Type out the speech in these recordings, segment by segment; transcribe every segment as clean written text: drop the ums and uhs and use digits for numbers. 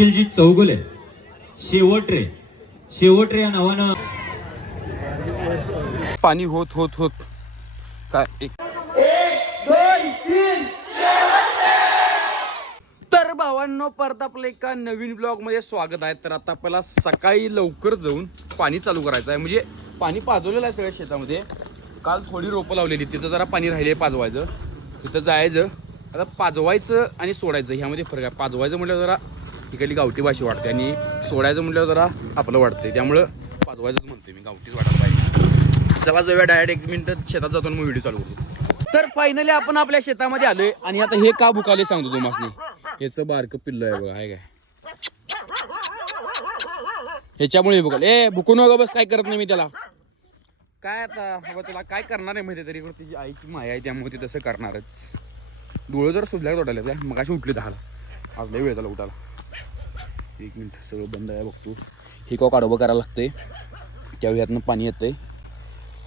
निखिलजी चौगुले शेवट रे या नावानं पाणी होत होत होत काय एक तर भावांनो परत आपलं एका नवीन ब्लॉग मध्ये स्वागत आहे. तर आता आपल्याला सकाळी लवकर जाऊन पाणी चालू करायचं आहे. म्हणजे पाणी पाजवलेलं आहे सगळ्या शेतामध्ये. काल थोडी रोपं लावलेली, तिथं जरा पाणी राहिले पाजवायचं. तिथं जायचं, आता पाजवायचं आणि सोडायचं ह्यामध्ये फरक आहे. पाजवायचं म्हटलं जरा इकडली गावठी भाषा वाटते आणि सोडायचं म्हटलं जरा आपलं वाटते. त्यामुळं पाजवायचंच म्हणते मी, गावठीच वाटायला पाहिजे. चला जाऊया डायरेक्ट 1 मिनिट शेतात जातो मग व्हिडिओ चालू करतो. तर फायनली आपण आपल्या शेतामध्ये आलोय आणि आता हे का भुकाले सांगतो तुम्हाला. ह्याचं बारकं पिल्लं आहे बघा, आहे काय ह्याच्यामुळे भुकाल. भुकू नका बस, काय करत नाही मी त्याला. काय आता बाबा तुला काय करणार आहे माहिती तरी, तिची आईची माया आहे त्यामुळे ती तसं करणारच. डोळं जर सुजल्या तोडायला काय मग अशी उठली 10ला, आज लय वेळ झाला उठाला. 1 मिनिट सगळं बंद आहे बघतो. हे का काढोबं करायला लागतंय, त्या वेळातनं पाणी येतंय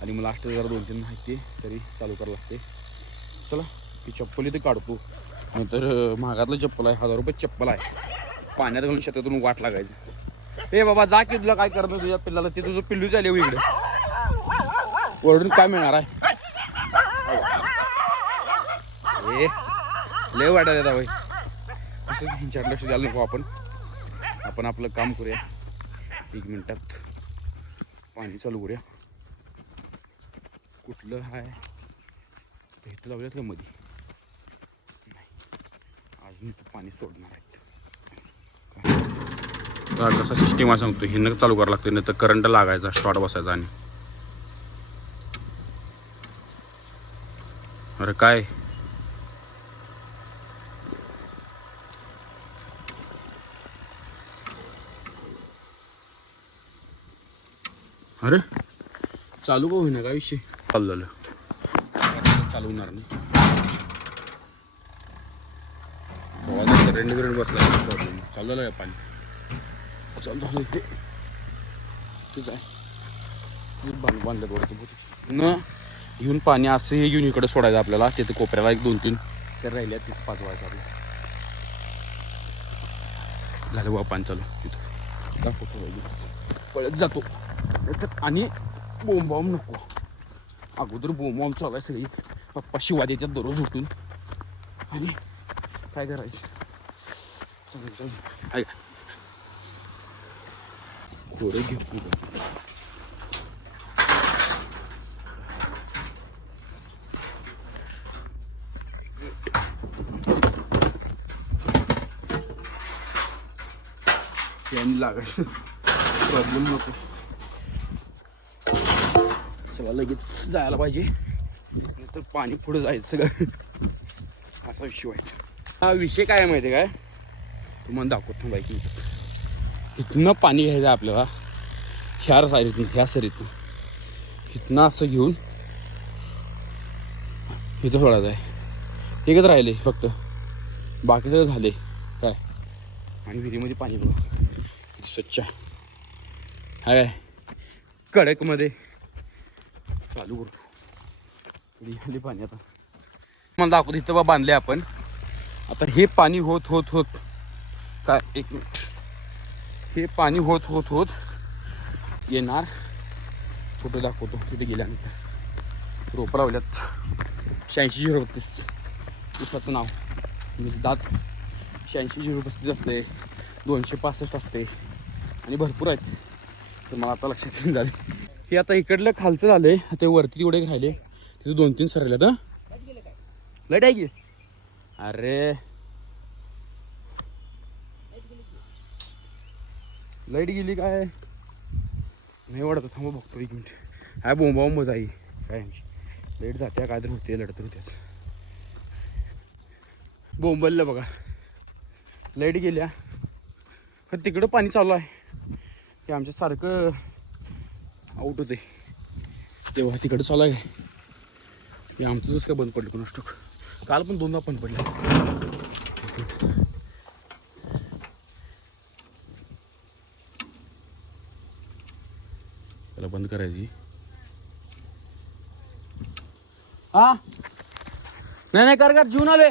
आणि मला लास्ट जरा 2-3 माहिती सरी चालू करायला लागते. चला ती चप्पल इथे काढतो, नंतर महागातलं चप्पल आहे, 1000 रुपये चप्पल आहे. पाण्यात घालून शेतातून वाट लागायचं. ए बाबा जा की, तुला काय करणार तुझ्या पिल्लाला, ते तुझं पिल्लू चालले हो इकडे. ओरडून काय मिळणार आहे. लय वाटायला येतात भाई. असं ह्यांच्याकडे लक्ष द्यायला नको. आपण आपलं काम करूया. 1 मिनिटात पाणी चालू करूया. कुठलं आहे इथं लावल्यात का मध्ये, नाही अजून इथं पाणी सोडणार आहेत. कसा सिस्टीम आहे सांगतो. हिनं चालू करावं लागतं, नाही तर करंट लागायचा, शॉर्ट बसायचा. आणि अरे काय अरे चालू का होईना, काय विषय चालू झालं. चालू होणार नाही, रेंड बसला प्रॉब्लेम. चालू झालं का पाणी, चालू झालं ते काय बांधलं थोडं न घेऊन पाणी असं हे घेऊन इकडे सोडायचं आपल्याला. तिथे कोपऱ्याला 1-2-3 सर राहिले तिथे पाजवायचं आपलं. झालं बा पाणी चालू. तिथं दाखवतो, पळत जातो आणि बोंबाम नको. अगोदर बोंबाम चालू आहे सगळी. पप्पा शिवा देतात दररोज उठून. आणि काय करायचं, चालू आहे का थोडं घेतो. लागायचं प्रॉब्लेम नको. सगळं लगेच जायला पाहिजे, नंतर पाणी पुढे जायचं सगळं. असा विषय व्हायचा. हा विषय काय माहिती आहे काय, तुम्हाला दाखवतो बाईक. इथनं पाणी घ्यायचं आपल्याला, ह्या साईडतून ह्या सरीतून इथनं असं घेऊन इथं सोडायचं आहे. एकच राहिले फक्त, बाकी सगळं झाले काय. आणि विहिरीमध्ये पाणी बघा स्वच्छ आहे, कडकमध्ये चालू करतो. विहिरी पाणी आता मला दाखवतो. इथं बा बांधले आपण. आता हे पाणी होत होत होत काय 1 मिनिट, हे पाणी होत होत होत येणार. फोटो दाखवतो तिथे गेल्यानंतर. रोपं लावल्यात 86-032 उसाचं नाव. म्हणजे जात 86-035 असते, 265 असते आणि भरपूर आहेत. तर मला आता लक्षात येऊन झाले. हे आता इकडलं खालचं झालंय, ते वरती तेवढे राहिले. तिथे 2-3 सरले तर लाईट आहे की. अरे लाईट गेली काय नाही वाटत. थांबा बघतो 1 मिनिट. काय बोंबा मजा आहे काय, लाईट जात्या काय तर होते, लढत होत्याच. बोंबललं बघा, लाईट गेल्या. तर तिकडं पाणी चालू आहे, ते आमच्या सारखं आउट होते तेव्हा तिकडं चालू आहे. हे आमचंच काय बंद पडलं कोण स्टॉक. काल पण 2दा बंद पडलं. त्याला बंद करायची. हा नाही कर जीवन आले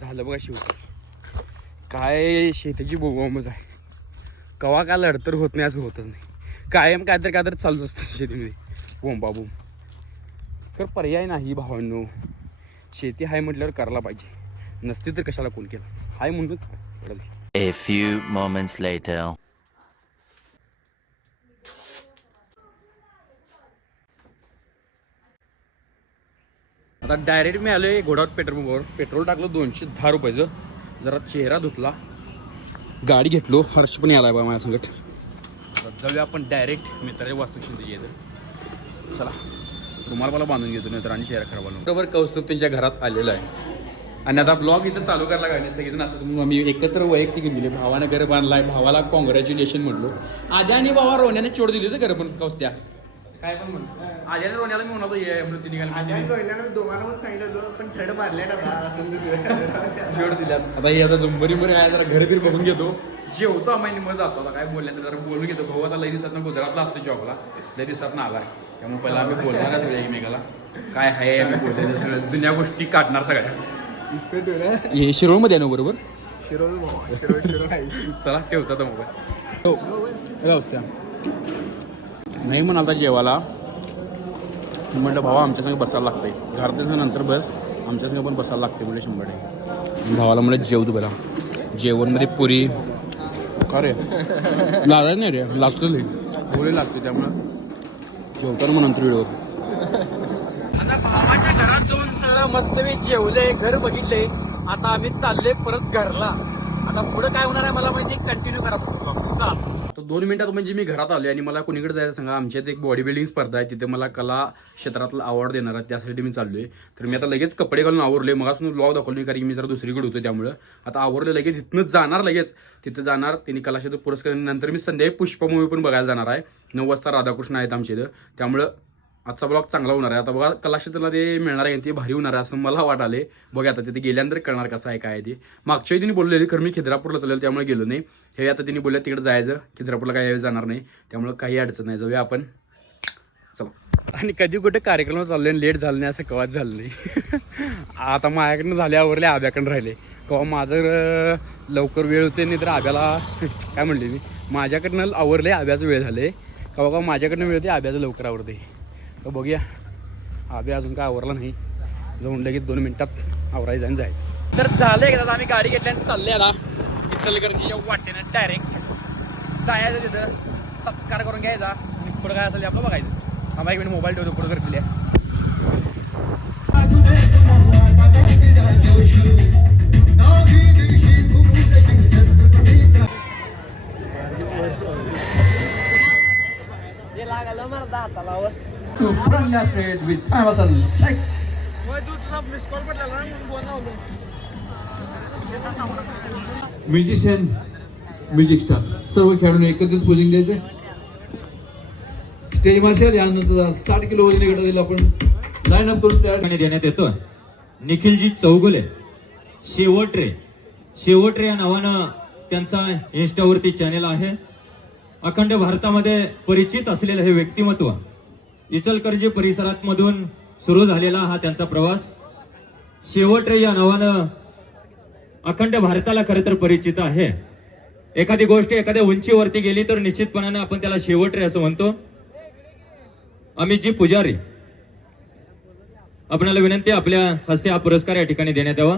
झालं बघा. शिव काय शेतीची बोंबाबोंबच आहे. कवा काय लढतर होत नाही असं होतच नाही. कायम काहीतरी चालूच असतं शेतीमध्ये बोंबा बोंब. तर पर्याय नाही भावांनो. शेती आहे म्हटल्यावर करायला पाहिजे. नसती तर कशाला कोण केलं. हाय म्हणून. A few moments later. आता डायरेक्ट मी आलो आहे घोडावत पेट्रोल पंपावर. पेट्रोल टाकलं 210 रुपयाचं. जरा चेहरा धुतला, गाडी घेतलो. हर्ष पण आला आहे बा माझ्या संगत. जाऊया आपण डायरेक्ट मित्राच्या वास्तू शिंदे यायचं. चला रुमाल मला बांधून घेतो नाही तर आणि चेहरा खराब आलो. बरोबर कौस्तुभ त्यांच्या घरात आलेलं आहे आणि आता ब्लॉग इथं चालू करायला गाडी सगळेजण असतात. मग आम्ही एकत्र वैयक्तिक गेले. भावानं घर बांधलाय, भावाला कॉंग्रॅच्युलेशन म्हणलो. आद्या आणि भावा रोण्याने चोड दिली तर घर पण कौस्त्या काय पण म्हणतो. आद्याने रोण्याला मी म्हणालो ये मृत्यू निघाला दोघांना पण सांगितलं पण थर्ड मारले ना चोड दिल्यात. आता हे आता झुंबरी मध्ये आहे जरा घर फिर बघून घेतो. जेवतो आम्ही मग जातो. आता काय बोलण्याचं जरा बोलून घेतो. भाऊ आता लई दिवसात गुजरातला असतो जॉबला. लई दिवसात आलाय त्यामुळे पहिला आम्ही बोलणार सगळ्या एकमेकाला काय आहे आम्ही बोललेलं सगळं जुन्या गोष्टी काढणार सगळ्या. हे शिरोळमध्ये आहे ना बरोबर. चला ठेवता तो मोबाईल. हो नाही म्हणाल जेवायला म्हटलं भावा आमच्या संग बसायला लागतंय. घरात नंतर बस आमच्या संग पण बसायला लागते म्हणजे 100%. भावाला म्हणलं जेवतो बघा. जेवणमध्ये पुरी का रे लाजायच नाही रे. लागतो बोले लागते त्यामुळं जेवताना मग नंतर व्हिडिओ. आता भावाच्या घरात जाऊन सगळं मस्त मी जेवले, घर बघितले. आता आम्ही चालले परत घरला. आता पुढे काय होणार आहे मला माहिती. कंटिन्यू करा चाल. तर 2 मिनिटात म्हणजे मी घरात आलो आणि मला कोणीकडे जायचं सांगा. आमच्यात एक बॉडी बिल्डिंग स्पर्धा आहे. तिथे मला कला क्षेत्रातला अवॉर्ड देणार आहे. त्यासाठी मी चाललोय. तर मी आता लगेच कपडे घालून आवरले. मग ब्लॉग दाखवले नाही कारण की मी जरा दुसरीकडे होतो त्यामुळं. आता आवरले लगेच इथनंच जाणार. लगेच तिथं जाणार. त्यांनी कला क्षेत्र पुरस्कार. नंतर मी संध्याकाळी पुष्पा मूवी पण बघायला जाणार आहे. 9 वाजता राधाकृष्ण आहेत आमच्या इथं. त्यामुळं आजचा ब्लॉग चांगला होणार आहे. आता बघा कलाक्षेत्राला ते मिळणार आहे ते भारी होणार आहे असं मला वाटाले. बघा आता तिथे गेल्यानंतर कळणार कसं आहे काय ते. मागच्या वेळी तिने बोललेली खरं मी खिद्रापूरला चाललेलो त्यामुळे गेलो नाही. हे आता तिने बोलल्या तिकडे जायचं. खिद्रापूरला काही यावेळी जाणार नाही त्यामुळे काही अडचण नाही. जाऊया आपण. चला. आणि कधी कुठे कार्यक्रम चालले आणि लेट झालं नाही असं कवाच झालं नाही. आता माझ्याकडनं झाले आवरले आब्याकडनं राहिले. कवा माझं लवकर वेळ होते नाही तर आब्याला काय म्हणले मी माझ्याकडनं आवरले आब्याचं वेळ झाले. कवा माझ्याकडनं वेळ होते आब्याचं लवकर आवरते. तर बघूया आबे अजून काय आवरला नाही. जाऊन लगेच 2 मिनिटात आवरायचं आणि जायचं. तर झालं एकदा आम्ही गाडी घेतल्याने चालले. आता इचलकरंजीच्या वाटेनं डायरेक्ट जायचं. तिथं सत्कार करून घ्यायचा आणि पुढं काय असेल आपलं बघायचं. आम्हा एक मिनिट मोबाईल ठेवतो पुढं करतील. म्युझिशियन, म्युझिक स्टार सर्व खेळाडूंनी एकत्रित पोजिंग द्यायचे. स्टेज मार्शल यानंतर 60 किलो वजनी गटातील आपण लाईन अप करून त्या देण्यात येतो. निखिलजी चौगुले शेवट रे या नावानं त्यांचा इंस्टावरती चॅनेल आहे. अखंड भारतामध्ये परिचित असलेलं हे व्यक्तिमत्व. इचलकरंजी परिसरात मधून सुरू झालेला हा त्यांचा प्रवास. शेवट रे या नावानं अखंड भारताला खरं तर परिचित आहे. एखादी गोष्ट एखाद्या उंचीवरती गेली तर निश्चितपणाने आपण त्याला शेवट रे असं म्हणतो. अमितजी पुजारी आपल्याला विनंती आपल्या हस्ते हा पुरस्कार या ठिकाणी देण्यात यावा.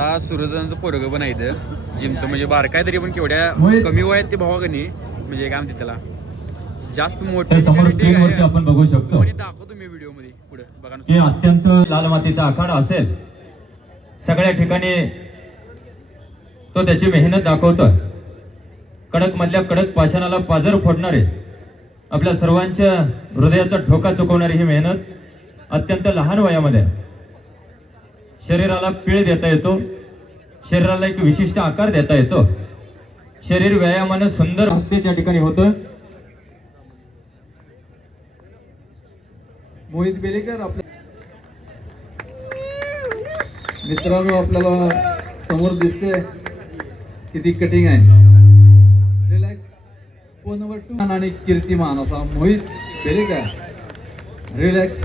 आता सूर्यदाचं पोरगं पण आहे इथं जिमचं. म्हणजे बारकाय तरी पण केवढ्या कमी वयात ते भावा कनी म्हणजे काय म्हणते त्याला जास्त मोठे आपण बघू शकतो. दाखवतो मी व्हिडिओ मध्ये पुढे बघा. हे अत्यंत लाल मातीचा आखाडा असेल. सगळ्या ठिकाणी तो त्याची मेहनत दाखवतोय. कडक मधल्या कडक पाषाणाला पाजर फोडणारे आपल्या सर्वांच्या हृदयाचा ठोका चुकवणारी ही मेहनत अत्यंत लहान वयामध्ये. शरीराला पीळ देता येतो. शरीराला एक विशिष्ट आकार देता येतो. शरीर व्यायामाने सुंदर हस्ते त्या ठिकाणी होतं. मोहित बेलेकर आपल्या मित्रांनो, आपल्याला समोर दिसते किती कटिंग आहे. रिलॅक्स. फोन नंबर 2 आणि कीर्तिमान असा मोहित बेलेकर. रिलॅक्स.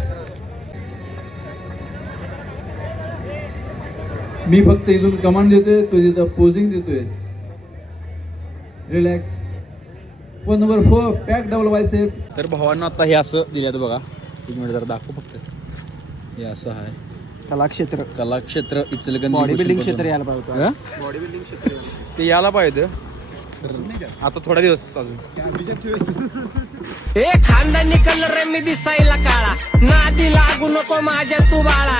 मी फक्त इथून कमांड देतोय, तो तिथं पोझिंग देतोय. Relax. Phone number 4 pack double bicep. तर भावांना आता हे असं दिल्यात बघा. एक मिनिट जरा दाखव फक्त. हे असं आहे कलाक्षेत्र इचलकरंजी बॉडी बिल्डिंग भूषण क्षेत्र यायला पाहिजे हा? बॉडी बिल्डिंग क्षेत्र ते यायला पाहिजे. तर आता थोडा दिवस अजून. ए खानदानी कलर मी दिसायला काळा नादी लागू नको माझ्या तू बाळा.